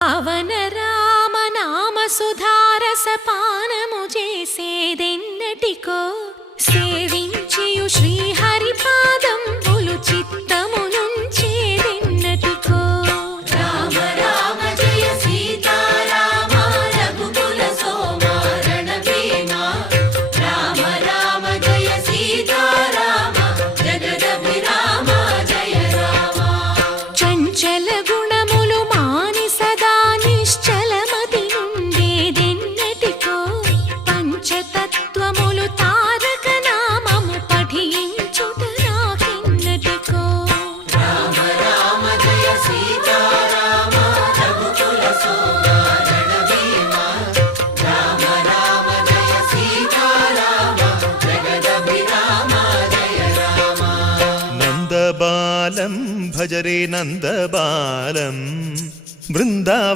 పవన రామ నామ సుధారసపానము చేసేదెన్నటికో సేవించియు శ్రీహరి పాదంబులు చిత్తమునుంచేదెన్నటికో రామ రామ జయ సీతారామ రఘుకుల సోమ రణభీమ రామ రామ జయ సీతారామ జగదభిరామ జయ రామ చంచల గుణములు మాని సదా నిశ్చలమతి నుండేదెన్నటికో పంచతత్వములు తారక నామము పఠించుట నాకెన్నటికో రామ రామ జయ సీతారామ రఘుకుల సోమ రణభీమ రామ రామ జయ సీతారామ జగదభిరామ జయ రామ నందబాలం భజరే నందబాలం బృందా